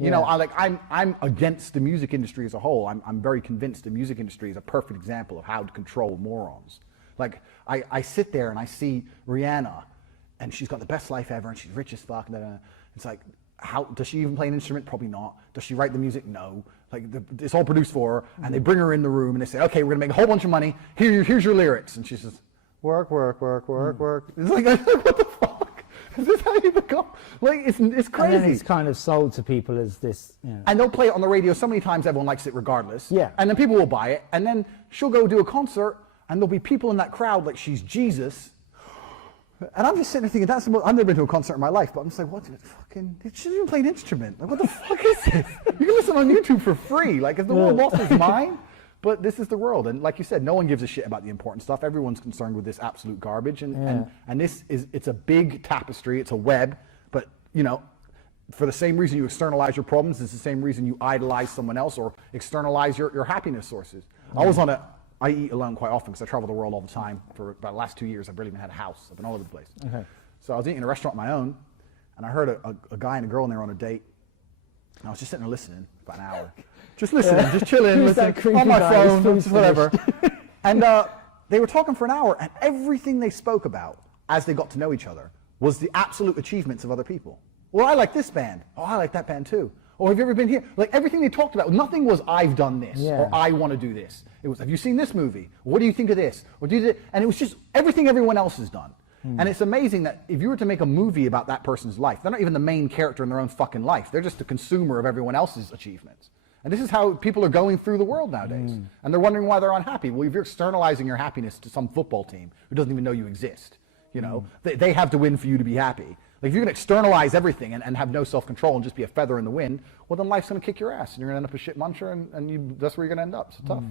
You know, I'm against the music industry as a whole. I'm very convinced the music industry is a perfect example of how to control morons. Like, I sit there and I see Rihanna, and she's got the best life ever, and she's rich as fuck. And it's like, how does she even play an instrument? Probably not. Does she write the music? No. Like, it's all produced for her, and they bring her in the room, and they say, okay, we're gonna make a whole bunch of money. Here's your lyrics, and she says, work, work, work, work, work. It's like, what the fuck? Is this how you become? Like, it's crazy. And then it's kind of sold to people as this. You know. And they'll play it on the radio so many times, everyone likes it regardless. Yeah. And then people will buy it, and then she'll go do a concert, and there'll be people in that crowd like she's Jesus. And I'm just sitting there thinking, I've never been to a concert in my life, but I'm just like, what the fucking, she doesn't even play an instrument. Like, what the fuck is this? You can listen on YouTube for free. Like, has the world lost its mind? But this is the world. And like you said, no one gives a shit about the important stuff. Everyone's concerned with this absolute garbage. And it's a big tapestry. It's a web. But, you know, for the same reason you externalize your problems, it's the same reason you idolize someone else or externalize your happiness sources. I eat alone quite often because I travel the world all the time. For about the last 2 years, I've barely even had a house. I've been all over the place. Okay. So I was eating in a restaurant on my own, and I heard a guy and a girl in there on a date. And I was just sitting there listening for about an hour. Just listening, just chilling, listening, on my phone, just whatever. And they were talking for an hour, and everything they spoke about as they got to know each other was the absolute achievements of other people. Well, I like this band. Oh, I like that band too. Or have you ever been here? Like, everything they talked about, nothing was I've done this or I want to do this. It was, have you seen this movie? What do you think of this? Or and it was just everything everyone else has done. And it's amazing that if you were to make a movie about that person's life, they're not even the main character in their own fucking life. They're just a consumer of everyone else's achievements. And this is how people are going through the world nowadays. And they're wondering why they're unhappy. Well, if you're externalizing your happiness to some football team who doesn't even know you exist, you know, they have to win for you to be happy. Like, if you're going to externalize everything and have no self-control and just be a feather in the wind, well, then life's going to kick your ass, and you're going to end up a shit muncher, and that's where you're going to end up. So tough.